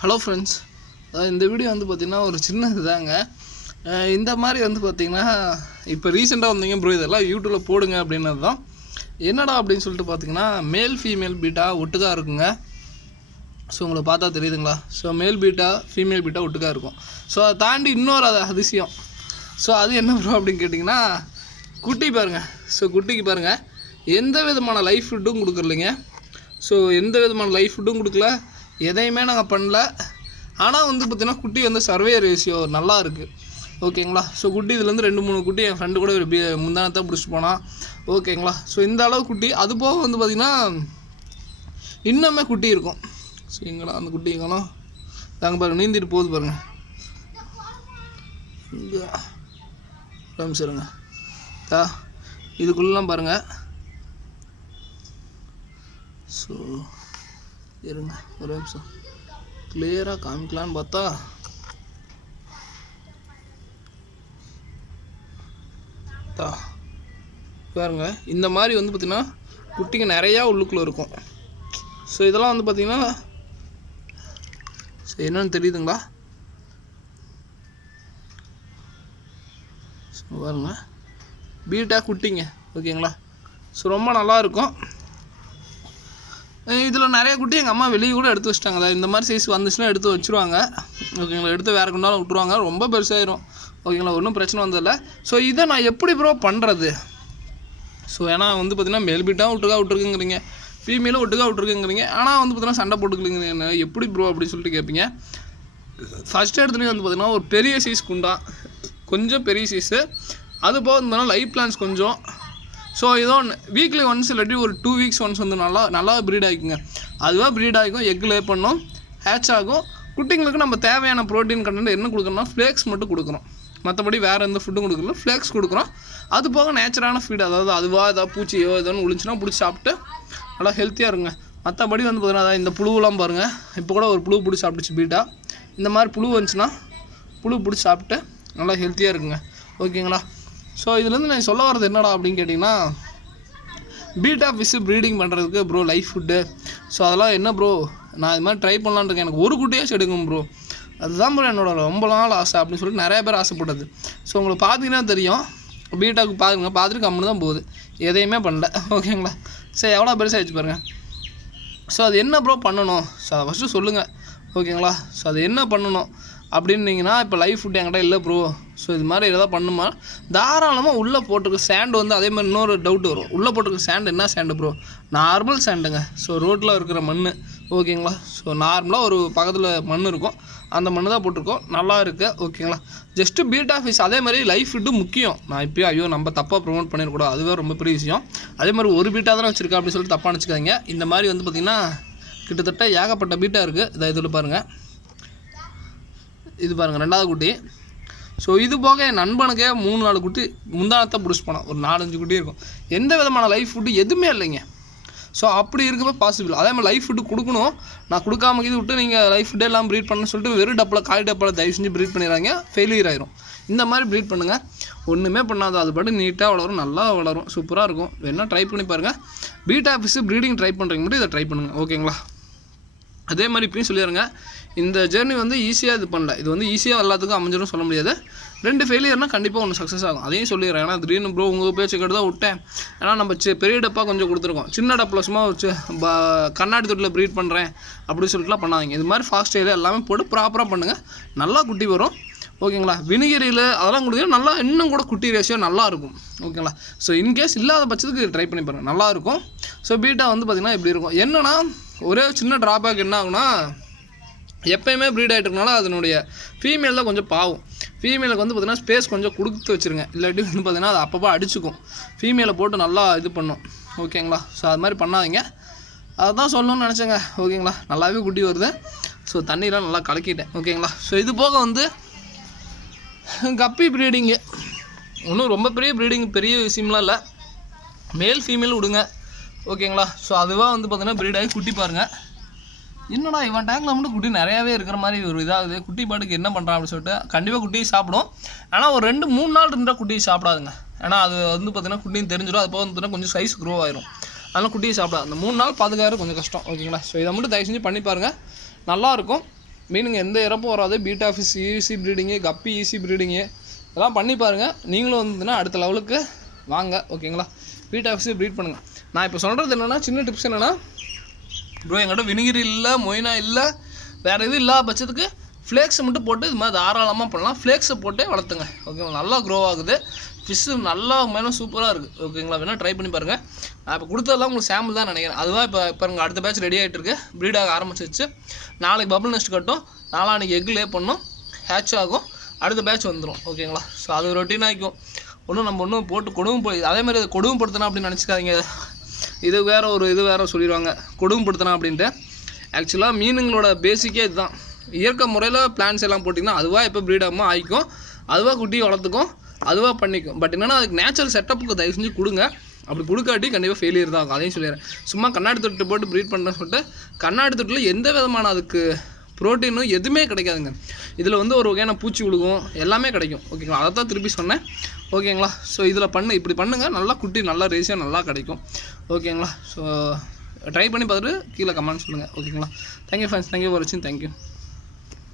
Hello friends, இந்த video வந்து பார்த்திங்கன்னா ஒரு சின்ன இதுதாங்க. இந்த மாதிரி வந்து பார்த்திங்கன்னா இப்போ ரீசெண்டாக வந்தீங்க ப்ரோ, இதெல்லாம் யூடியூப்பில் போடுங்க அப்படின்னது தான். என்னடா அப்படின்னு சொல்லிட்டு பார்த்திங்கன்னா மேல் ஃபீமேல் பீட்டா ஒட்டுக்காக இருக்குங்க. ஸோ உங்களுக்கு பார்த்தா தெரியுதுங்களா? So male beta female beta ஒட்டுக்காக இருக்கும். ஸோ அதை தாண்டி இன்னொரு அதிசயம். ஸோ அது என்ன ப்ரோ அப்படின்னு கேட்டிங்கன்னா, குட்டி பாருங்கள். ஸோ குட்டிக்கு பாருங்கள், எந்த விதமான லைஃப் ஃபுட்டும் கொடுக்குறலைங்க. ஸோ எந்த விதமான லைஃப் ஃபுட்டும் கொடுக்கல, எதையுமே நாங்கள் பண்ணல. ஆனால் வந்து பார்த்திங்கன்னா குட்டி வந்து சர்வே ரேஷியோ நல்லா இருக்குது. ஓகேங்களா? ஸோ குட்டி இதுலேருந்து 2-3 குட்டி என் ஃப்ரெண்டு கூட ஒரு முந்தானத்தை பிடிச்சி போனான். ஓகேங்களா? ஸோ இந்த அளவு குட்டி. அது போக வந்து பார்த்திங்கன்னா இன்னுமே குட்டி இருக்கும். ஸோ எங்கடா அந்த குட்டி எங்கெல்லாம் தாங்க பாருங்கள், நீந்திட்டு போகுது பாருங்கள். இங்கே சரிங்க இதுக்குள்ளெலாம் பாருங்கள். ஸோ இருங்க ஒரு நிமிஷம் கிளியராக காமிக்கலான்னு பார்த்தா பாருங்க, இந்த மாதிரி வந்து பார்த்திங்கன்னா குட்டிங்க நிறையா உள்ளுக்குள்ளே இருக்கும். ஸோ இதெல்லாம் வந்து பார்த்திங்கன்னா ஸோ என்னன்னு தெரியுதுங்களா? ஸோ பாருங்க, பீட்டா குட்டிங்க. ஓகேங்களா? ஸோ ரொம்ப நல்லாயிருக்கும். இதில் நிறைய குட்டி எங்கள் அம்மா வெளியே கூட எடுத்து வச்சிட்டாங்க. இந்த மாதிரி சைஸ் வந்துச்சுன்னா எடுத்து வச்சுருவாங்க. ஓகேங்களா? எடுத்து வேறு கொண்டாலும் விட்டுருவாங்க, ரொம்ப பெருசாகிடும். ஓகேங்களா? ஒன்றும் பிரச்சனை வந்ததில்லை. ஸோ இதை நான் எப்படி ப்ரோ பண்ணுறது? ஸோ ஏன்னா வந்து பார்த்திங்கன்னா மேல் பீட்டாக விட்டுருக்குங்கிறீங்க, ஃபீமேலும் ஒட்டுக்காக விட்டுருக்குங்கிறீங்க. ஆனால் வந்து பார்த்திங்கன்னா சண்டை போட்டுக்கலிங்கிறீங்க. எப்படி ப்ரோ அப்படின்னு சொல்லிட்டு கேட்பீங்க. ஃபஸ்ட்டு இடத்துலையும் வந்து பார்த்திங்கன்னா ஒரு பெரிய சைஸ் குண்டா, கொஞ்சம் பெரிய சைஸு. அது போக இருந்தோன்னா லைஃப் பிளான்ஸ் கொஞ்சம். ஸோ ஏதோ வீக்லி ஒன்ஸ் இல்லாட்டி ஒரு 2 வீக்ஸ் ஒன்ஸ் வந்து நல்லா ப்ரீட் ஆகிக்குங்க. அதுவாக ப்ரீட் ஆகிக்கும், எக் லே பண்ணும், ஹேட்ச் ஆகும். குட்டிங்களுக்கு நம்ம தேவையான ப்ரோட்டீன் கண்டென்ட் என்ன கொடுக்குறோம்னா ஃப்ளேக்ஸ் மட்டும் கொடுக்குறோம். மற்றபடி வேறு எந்த ஃபுட்டும் கொடுக்கல, ஃப்ளேக்ஸ் கொடுக்குறோம். அது போக நேச்சுரான ஃபீட், அதாவது அதுவாக ஏதாவது பூச்சியோ ஏதோன்னு விழுந்துச்சுன்னா பிடிச்சி சாப்பிட்டு நல்லா ஹெல்த்தியாக இருங்க. மற்றபடி வந்து பார்த்தீங்கன்னா இந்த புழுவெலாம் பாருங்கள். இப்போ கூட ஒரு புழு பிடிச்சி சாப்பிட்டுச்சு பீட்டா. இந்த மாதிரி புழு வந்துச்சுன்னா புழு பிடிச்சி சாப்பிட்டு நல்லா ஹெல்த்தியாக இருக்குங்க. ஓகேங்களா? ஸோ இதுலேருந்து நான் சொல்ல வர்றது என்னடா அப்படின்னு கேட்டிங்கன்னா, பீட்டா ஃபிஷ்ஷு ப்ரீடிங் பண்ணுறதுக்கு ப்ரோ லைஃப் ஃபுட்டு. ஸோ அதெல்லாம் என்ன ப்ரோ, நான் இது மாதிரி ட்ரை பண்ணலான்னு இருக்கேன். எனக்கு ஒரு குட்டியாச்சும் எடுக்கும் ப்ரோ, அதுதான் ப்ரோ என்னோட ரொம்ப நாள் ஆசை அப்படின்னு சொல்லிட்டு நிறைய பேர் ஆசைப்பட்டது. ஸோ உங்களுக்கு பார்த்தீங்கன்னா தெரியும், பீட்டாவுக்கு பார்த்துட்டு கம்முன்னு தான் போகுது, எதையுமே பண்ணல. ஓகேங்களா? சரி, எவ்வளோ பெருசாக வச்சு பாருங்கள். ஸோ அது என்ன ப்ரோ பண்ணணும்? ஸோ அதை ஃபஸ்ட்டு சொல்லுங்கள். ஓகேங்களா? ஸோ அது என்ன பண்ணணும் அப்படின்னீங்கன்னா, இப்போ லைஃப் ஃபுட் என்கிட்ட இல்லை ப்ரோ, ஸோ இது மாதிரி எதாவது பண்ணுமா, தாராளமாக உள்ளே போட்டிருக்க சேண்டு வந்து அதே மாதிரி இன்னொரு டவுட் வரும். உள்ளே போட்டிருக்க சேண்டு என்ன சேண்டு ப்ரோ? நார்மல் சேண்டுங்க. ஸோ ரோட்டில் இருக்கிற மண். ஓகேங்களா? ஸோ நார்மலாக ஒரு பக்கத்தில் மண் இருக்கும், அந்த மண் தான் போட்டிருக்கோம். நல்லா இருக்குது. ஓகேங்களா? Just beta fish. அதே மாதிரி லைஃப் ஃபுட்டு முக்கியம். நான் இப்போயும் ஐயோ நம்ம தப்பாக ப்ரொமோட் பண்ணிடக்கூடாது, அதுவே ரொம்ப பெரிய விஷயம். அதே மாதிரி ஒரு பீட்டா தானே வச்சுருக்கேன் அப்படின்னு சொல்லிட்டு தப்பாக நினச்சிக்காதீங்க. இந்த மாதிரி வந்து பார்த்திங்கன்னா கிட்டத்தட்ட ஏகப்பட்ட பீட்டா இருக்குது. இதில் பாருங்கள், இது பாருங்கள் 2வது குட்டி. ஸோ இது போக என் நண்பனுக்கே 3-4 குட்டி முந்தானத்தை பிடிச்சி போனான். ஒரு 4-5 குட்டி இருக்கும். எந்த விதமான லைஃப் ஃபுட்டு எதுவுமே இல்லைங்க. ஸோ அப்படி இருக்கப்போ பாசிபிள். அதே மாதிரி லைஃப் ஃபுட்டு கொடுக்கணும். நான் கொடுக்காம இது விட்டு நீங்கள் லைஃப் ஃபுட்டே எல்லாம் ப்ரீட் பண்ணணும்னு சொல்லிட்டு வெறும் டப்பில் காலி டப்பில் தயவு செஞ்சு ப்ரீட் பண்ணிடுறாங்க, ஃபெயிலியர் ஆயிரும். இந்த மாதிரி ப்ரீட் பண்ணுங்கள், ஒன்றுமே பண்ணாது. அது பாட்டு நீட்டாக வளரும், நல்லா வளரும், சூப்பராக இருக்கும். வேணால் ட்ரை பண்ணி பாருங்கள். பீட்டா ஃபிஷ் ப்ரீடிங் ட்ரை பண்ணுறீங்க மட்டும் இதை ட்ரை பண்ணுங்கள். ஓகேங்களா? அதே மாதிரி இப்பயும் சொல்லிடுறேங்க, இந்த ஜேர்னி வந்து ஈஸியாக இது பண்ணல. இது வந்து ஈஸியாக எல்லாத்துக்கும் அமைஞ்சிடும் சொல்ல முடியாது. 2 ஃபெயிலியர்னால் கண்டிப்பாக ஒன்று சக்ஸஸ் ஆகும். அதையும் சொல்லிடுறேன். ஏன்னா திடீர்னு ப்ரோ உங்கள் பேச்சு கேட்டு தான் விட்டேன். ஏன்னா நம்ம பெரிய டப்பா கொஞ்சம் கொடுத்துருக்கோம், சின்ன டப்பில் சும்மா கண்ணாடி தொட்டில் ப்ரீட் பண்ணுறேன் அப்படி சொல்லிட்டுலாம் பண்ணாதீங்க. இது மாதிரி ஃபாஸ்ட் ஸ்டைலில் எல்லாமே போட்டு ப்ராப்பராக பண்ணுங்கள், நல்லா குட்டி வரும். ஓகேங்களா? வினிகரியில் அதெல்லாம் கொடுத்தீங்கன்னா நல்லா இன்னும் கூட குட்டி ரேஷியோ நல்லாயிருக்கும். ஓகேங்களா? ஸோ இன்கேஸ் இல்லாத பட்சத்துக்கு ட்ரை பண்ணி பாருங்கள், நல்லாயிருக்கும். ஸோ பீட்டா வந்து பார்த்திங்கன்னா இப்படி இருக்கும். என்னென்னா ஒரே சின்ன ட்ராபேக் என்ன ஆகுனா, எப்போயுமே ப்ரீட் ஆகிட்டுருக்கனால அதனுடைய ஃபீமேல் தான் கொஞ்சம் பாவம். ஃபீமேலுக்கு வந்து பார்த்திங்கன்னா ஸ்பேஸ் கொஞ்சம் கொடுத்து வச்சுருங்க, இல்லாட்டி வந்து பார்த்திங்கன்னா அது அப்பப்போ அடிச்சுக்கும். ஃபீமேலை போட்டு நல்லா இது பண்ணும். ஓகேங்களா? ஸோ அது மாதிரி பண்ணாதீங்க. அதுதான் சொல்லணும்னு நினச்சேங்க. ஓகேங்களா? நல்லாவே குட்டி வருது. ஸோ தண்ணியெலாம் நல்லா கலக்கிட்டேன். ஓகேங்களா? ஸோ இது போக வந்து கப்பி ப்ரீடிங்கு ஒன்றும் ரொம்ப பெரிய விஷயம்லாம் இல்லை. மேல் ஃபீமேல் விடுங்க. ஓகேங்களா? ஸோ அதுவாக வந்து பார்த்திங்கன்னா ப்ரீட் ஆகி குட்டி பாருங்கள். என்னடா இவன் டேங்கில் மட்டும் குட்டி நிறையாவே இருக்கிற மாதிரி ஒரு இதாகுது, குட்டி பாட்டுக்கு என்ன பண்ணுறான் அப்படின்னு சொல்லிட்டு. கண்டிப்பாக குட்டி சாப்பிடும், ஆனால் ஒரு 2-3 நாள் இருந்தால் குட்டி சாப்பிடாதுங்க. ஏன்னா அது வந்து பார்த்திங்கன்னா குட்டின்னு தெரிஞ்சிடும். அது போக வந்து கொஞ்சம் சைஸ் க்ரோ ஆயிரும். அதனால் குட்டியை சாப்பிடாது. அந்த 3 நாள் பாதுகாக்கிறது கொஞ்சம் கஷ்டம். ஓகேங்களா? ஸோ இதை மட்டும் தயவு செஞ்சு பண்ணி பாருங்கள், நல்லாயிருக்கும். மீனுங்க எந்த இறப்பும் வராது. பீட்டா ஃபிஷ் ஈஸி ப்ரீடிங்கு, கப்பி ஈஸி ப்ரீடிங்கு இதெல்லாம் பண்ணி பாருங்கள். நீங்களும் வந்துன்னா அடுத்த லெவலுக்கு வாங்க. ஓகேங்களா, பீட்டா ஃபிஷ் ப்ரீட் பண்ணுங்கள். நான் இப்போ சொல்கிறது என்னென்னா, சின்ன டிப்ஸ் என்னென்னா ப்ரோ, எங்கிட்ட வினிகர் இல்லை, மொயினா இல்லை, வேறு எதுவும் இல்லாத பட்சத்துக்கு ஃப்ளேக்ஸை மட்டும் போட்டு இது மாதிரி தாராளமாக பண்ணலாம். ஃப்ளேக்ஸை போட்டே வளர்த்துங்க. ஓகேங்களா, நல்லா க்ரோ ஆகுது. ஃபிஷ்ஷு நல்லா மேலும் சூப்பராக இருக்குது. ஓகேங்களா, வேணால் ட்ரை பண்ணி பாருங்கள். நான் இப்போ கொடுத்ததெல்லாம் உங்களுக்கு சாம்பிள் தான் நினைக்கிறேன். அதுவாக இப்போ பாருங்கள், அடுத்த பேட்ச் ரெடி ஆகிட்டு இருக்கு. ப்ரீடாக ஆரம்பிச்சிச்சு. நாளைக்கு பபிள் நெஸ்ட் கட்டும், நாளான்னைக்கு எக் லே பண்ணும், ஹேட்ச் ஆகும், அடுத்த பேட்ச் வந்துடும். ஓகேங்களா, ஸோ அது ரொட்டீன் ஆகிக்கும். நம்ம ஒன்றும் போட்டு கொடுமை அதேமாதிரி அதை கொடுமைப்படுத்தினா அப்படின்னு நினச்சிக்காதீங்க. இது வேறு இது வேறு சொல்லிடுவாங்க கொடுமைப்படுத்தினா அப்படின்ட்டு. ஆக்சுவலாக மீனுங்களோட பேசிக்கே இதுதான். இயற்கை முறையில் பிளான்ஸ் எல்லாம் போட்டிங்கன்னா அதுவாக எப்போ ப்ரீடாகவும் ஆகிக்கும், அதுவாக குட்டி வளர்த்துக்கும், அதுவாக பண்ணிக்கும். பட் என்னென்னா அதுக்கு நேச்சுரல் செட்டப்புக்கு தயவு செஞ்சு கொடுங்க. அப்படி கொடுக்காட்டி கண்டிப்பாக ஃபெயிலியர் தான் ஆகும். அதையும் சொல்லிடுறேன். சும்மா கண்ணாடி தொட்டு போட்டு ப்ரீட் பண்ணுறேன்னு சொல்லிட்டு கண்ணாடி தொட்டில் எந்த விதமான அதுக்கு ப்ரோட்டீனும் எதுவுமே கிடைக்காதுங்க. இதில் ஒரு வகையான பூச்சி விழுகும், எல்லாமே கிடைக்கும். ஓகேங்களா, அதை தான் திருப்பி சொன்னேன். ஓகேங்களா, ஸோ இதில் இப்படி பண்ணுங்கள், நல்லா குட்டி நல்லா ரேசியாக நல்லா கிடைக்கும். ஓகேங்களா, ஸோ ட்ரை பண்ணி பார்த்துட்டு கீழே கமெண்ட் சொல்லுங்கள். ஓகேங்களா, தேங்க்யூ ஃப்ரெண்ட்ஸ், தேங்க்யூ ஃபார் வாட்சிங், தேங்க்யூ.